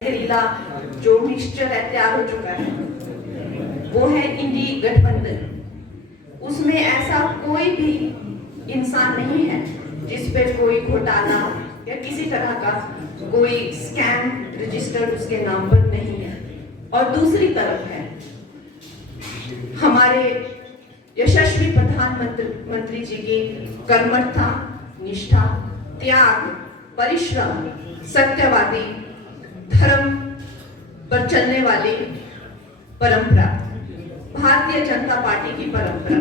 जहरीला जो मिक्सचर है तैयार हो चुका है वो है इंडी गठबंधन। उसमें ऐसा कोई भी इंसान नहीं है जिस पे कोई घोटाला या किसी तरह का कोई स्कैम रजिस्टर्ड उसके नाम पर नहीं है। और दूसरी तरफ है हमारे यशस्वी प्रधानमंत्री जी की कर्मठता, निष्ठा, त्याग, परिश्रम, सत्यवादी, धर्म पर चलने वाली परंपरा, भारतीय जनता पार्टी की परंपरा।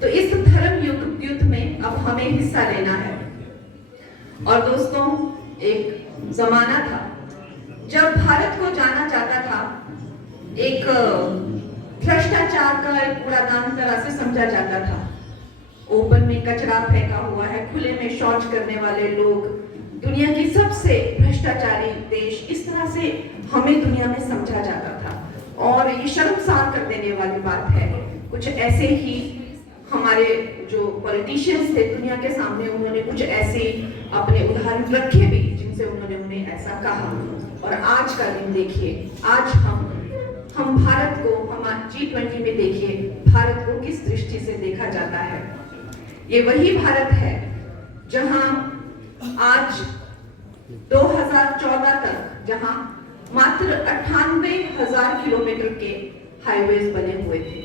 तो इस धर्म युद्ध में अब हमें हिस्सा लेना है। और दोस्तों, एक जमाना था जब भारत को जाना जाता था एक भ्रष्टाचार का एक कूड़ादान तरह से समझा जाता था। ओपन में कचरा फेंका हुआ है, खुले में शौच करने वाले लोग, दुनिया की सबसे भ्रष्टाचारी देश, इस तरह से हमें दुनिया में समझा जाता था। और ये शर्मसार कर देने वाली बात है, कुछ ऐसे ही हमारे जो पॉलिटिशियंस थे दुनिया के सामने, उन्होंने कुछ ऐसे अपने उदाहरण रखे भी जिनसे उन्होंने उन्हें ऐसा कहा। और आज का दिन देखिए, आज हम भारत को, हम G20 में देखिए भारत को किस दृष्टि से देखा जाता है। ये वही भारत है जहां आज 2014 तक जहां मात्र 98,000 किलोमीटर के हाईवेज बने हुए थे,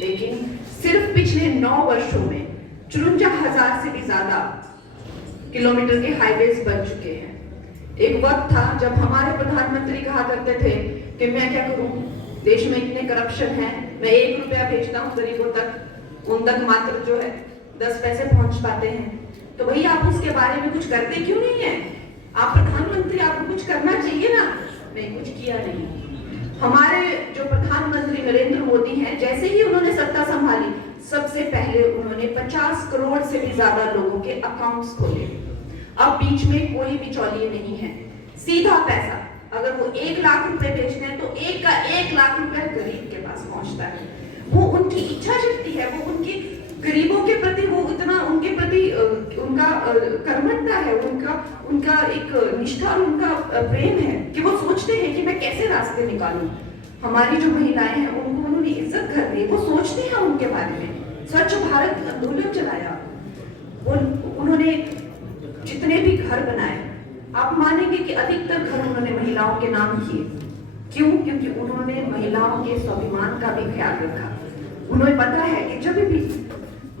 लेकिन सिर्फ पिछले 9 वर्षों में 54,000 से भी ज्यादा किलोमीटर के हाईवेज बन चुके हैं। एक वक्त था जब हमारे प्रधानमंत्री कहा करते थे कि मैं क्या करूं, देश में इतने करप्शन है, मैं 1 रुपया भेजता हूं गरीबों तक, उन तक मात्र जो है 10 पैसे पहुंच पाते हैं। तो भैया आप उसके बारे में कुछ करते क्यों नहीं है? आप प्रधानमंत्री, आपको कुछ करना चाहिए ना। नहीं, कुछ किया नहीं। हमारे जो प्रधानमंत्री नरेंद्र मोदी हैं, जैसे ही उन्होंने सत्ता संभाली, सबसे पहले उन्होंने 50 करोड़ से भी ज्यादा लोगों के अकाउंट्स खोले। अब बीच में कोई बिचौलिए नहीं है, सीधा पैसा। अगर वो 1 लाख रुपए भेजते हैं तो 1 का 1 लाख रुपए गरीब के पास पहुंचता है। वो उनकी इच्छा शक्ति है, वो उनकी गरीबों के प्रति, वो इतना उनके प्रति उनका कर्मठता है, उनका एक निष्ठा और उनका प्रेम है कि वो सोचते हैं कि मैं कैसे रास्ते निकालूं। हमारी जो महिलाएं हैं उनको उन्होंने इज्जत कर दी, वो सोचते हैं उनके बारे में। स्वच्छ भारत आंदोलन चलाया, उन्होंने जितने भी घर बनाए, आप मानेंगे कि अधिकतर घर उन्होंने महिलाओं के नाम किए। क्यों? क्योंकि उन्होंने महिलाओं के स्वाभिमान का भी ख्याल रखा। उन्हें पता है कि जब भी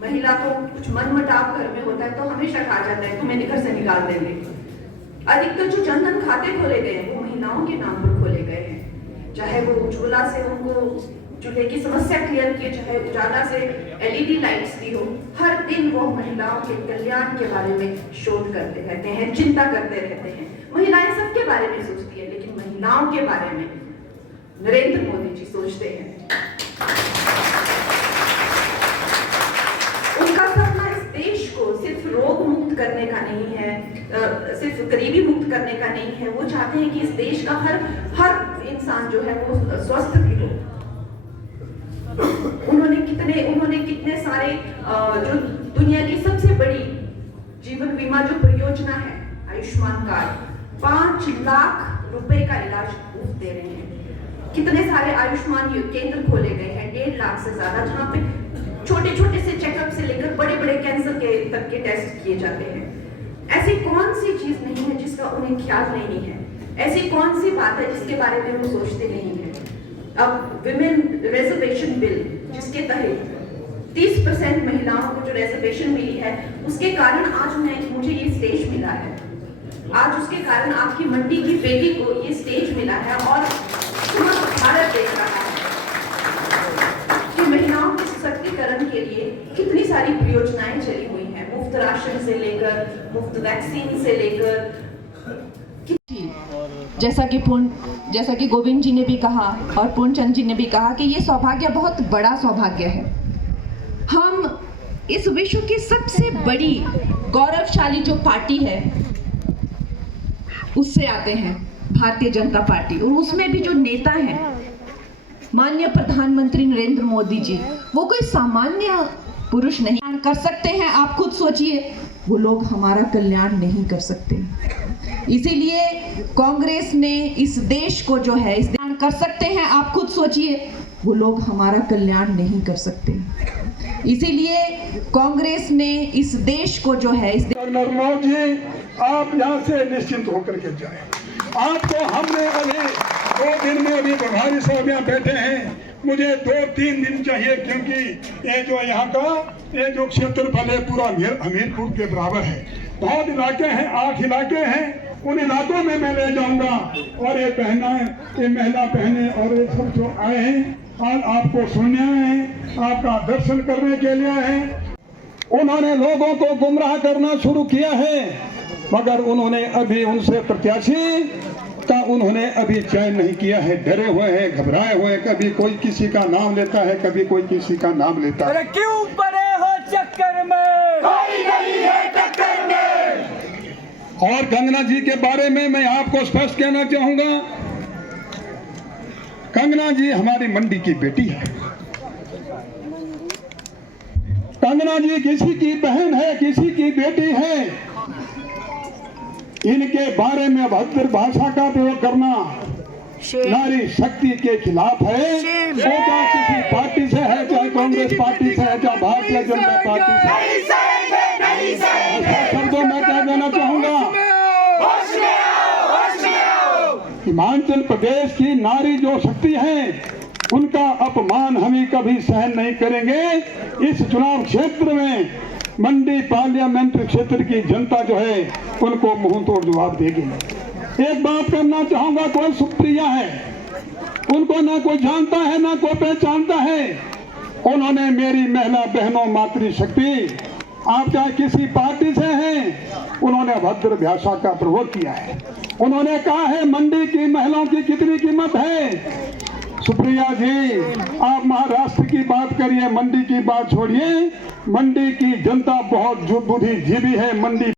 महिला को कुछ मनमुटाव घर में होता है तो हमेशा कहा जाता है तुम्हें घर से निकाल देंगे। अधिकतर जो जनधन खाते खोले गए हैं वो महिलाओं के नाम पर खोले गए हैं। चाहे वो उज्ज्वला से उनको चूल्हे की समस्या क्लियर की, चाहे उजाला से LED लाइट्स दी हो, हर दिन वो महिलाओं के कल्याण के बारे में शोध करते रहते हैं, चिंता करते रहते हैं। महिलाएं सबके बारे में सोचती है, लेकिन महिलाओं के बारे में नरेंद्र मोदी जी सोचते हैं। उनका सपना इस देश को सिर्फ रोग मुक्त करने का नहीं है, सिर्फ गरीबी मुक्त करने का नहीं है। वो चाहते हैं कि इस देश का हर इंसान जो है वो स्वस्थ भी हो। उन्होंने कितने सारे जो दुनिया की सबसे बड़ी जीवन बीमा जो परियोजना है आयुष्मान कार्ड, 5 लाख रुपए का इलाज मुफ्त दे रहे हैं। कितने सारे आयुष्मान केंद्र खोले गए हैं, 1.5 लाख से ज्यादा, जहाँ पे छोटे छोटे से चेकअप से लेकर बड़े बड़े कैंसर के तक के टेस्ट किए जाते हैं। ऐसी कौन सी चीज नहीं है जिसका उन्हें ख्याल नहीं है? ऐसी कौन सी बात है जिसके बारे में वो सोचते नहीं है? अब विमेन रिजर्वेशन बिल, जिसके तहत 30% महिलाओं को जो रिजर्वेशन मिली है, उसके कारण आज मुझे ये स्टेज मिला है। आज उसके कारण आपकी मंडी की बेटी को ये स्टेज मिला है और भारत देख रहा है कि महिलाओं के सशक्तिकरण के लिए कितनी सारी परियोजनाएं चली हुई हैं, मुफ्त राशन से लेकर मुफ्त वैक्सीन से लेकर। जैसा कि गोविंद जी ने भी कहा और पूर्णचंद जी ने भी कहा कि ये सौभाग्य बहुत बड़ा सौभाग्य है। हम इस विश्व की सबसे बड़ी गौरवशाली जो पार्टी है उससे आते हैं, भारतीय जनता पार्टी, और उसमें भी जो नेता हैं माननीय प्रधानमंत्री नरेंद्र मोदी जी, वो कोई सामान्य पुरुष नहीं कर सकते हैं। आप खुद सोचिए, वो लोग हमारा कल्याण नहीं कर सकते। इसीलिए कांग्रेस ने इस देश को जो है इस कर सकते हैं, आप खुद सोचिए, वो लोग हमारा कल्याण नहीं कर सकते। इसीलिए कांग्रेस ने इस देश को जो है इस नरमोह जी, आप यहाँ से निश्चिंत होकर के जाएं। आपको हमने अभी 2 दिन में अभी प्रभारी साहब यहाँ बैठे हैं, मुझे 2-3 दिन चाहिए, क्योंकि ये जो यहाँ का ये जो क्षेत्रफल है पूरा हमीरपुर के बराबर है। बहुत इलाके हैं, 8 इलाके हैं, उन इलाकों में मैं ले जाऊंगा। और ये महिला बहनें और ये सब जो आए हैं आज आपको सुनने हैं, आपका दर्शन करने के लिए हैं। उन्होंने लोगों को गुमराह करना शुरू किया है, मगर उन्होंने अभी उनसे प्रत्याशी का उन्होंने अभी चयन नहीं किया है। डरे हुए हैं, घबराए हुए हैं, कभी कोई किसी का नाम लेता है, कभी कोई किसी का नाम लेता है। अरे क्यों पड़े हो चक्कर में? कोई नहीं है टक्कर में। और कंगना जी के बारे में मैं आपको स्पष्ट कहना चाहूंगा, कंगना जी हमारी मंडी की बेटी है। कंगना जी किसी की बहन है, किसी की बेटी है। इनके बारे में अभद्र भाषा का प्रयोग करना नारी शक्ति के खिलाफ है। वो चाहे किसी पार्टी से है, चाहे कांग्रेस पार्टी से है, चाहे भारतीय जनता पार्टी से है। शब्दों में क्या कहना चाहूंगा, हिमाचल प्रदेश की नारी जो शक्ति है उनका अपमान हमें कभी सहन नहीं करेंगे। इस चुनाव क्षेत्र में मंडी पार्लियामेंट्री क्षेत्र की जनता जो है उनको मुंह तोड़ जवाब देगी। एक बात करना चाहूंगा, कोई सुप्रिया है, उनको ना कोई जानता है ना कोई पहचानता है। उन्होंने मेरी महिला बहनों मातृशक्ति, आप चाहे किसी पार्टी से हैं, उन्होंने अभद्र भाषा का प्रयोग किया है। उन्होंने कहा है मंडी की महिलाओं की कितनी कीमत है। सुप्रिया जी, आप महाराष्ट्र की बात करिए, मंडी की बात छोड़िए। मंडी की जनता बहुत बुद्धिजीवी है। मंडी